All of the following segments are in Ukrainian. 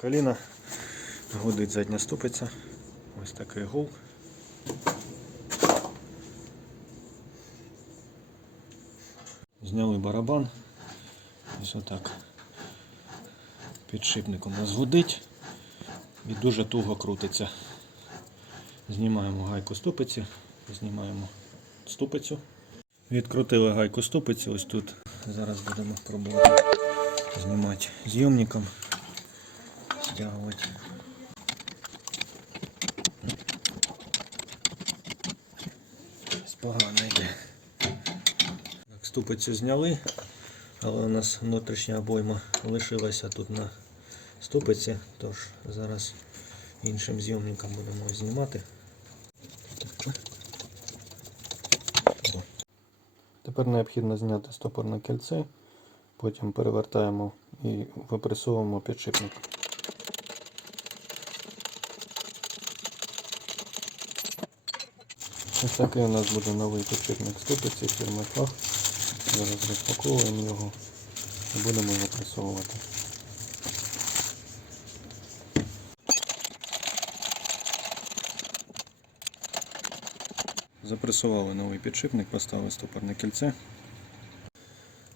коліна, гудить задня ступиця. Ось такий гул. Зняли барабан. Ось отак. Підшипник у нас гудить і дуже туго крутиться. Знімаємо гайку ступиці, знімаємо ступицю. Відкрутили гайку ступиці, ось тут. Зараз будемо пробувати знімати зйомником, стягувати. Погано йде. Ступицю зняли, але у нас внутрішня обойма лишилася тут на ступиці, тож зараз іншим зйомником будемо знімати. Тепер необхідно зняти стопорне кільце, потім перевертаємо і випресовуємо підшипник. Ось такий у нас буде новий підшипник ступиці фірми Fach. Зараз розпаковуємо його і будемо його пресовувати. Запресували новий підшипник, поставили стопорне кільце.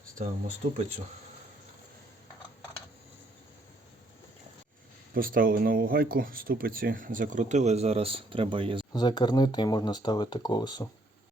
Ставимо ступицю. Поставили нову гайку ступиці, закрутили, зараз треба її закернити і можна ставити колесо.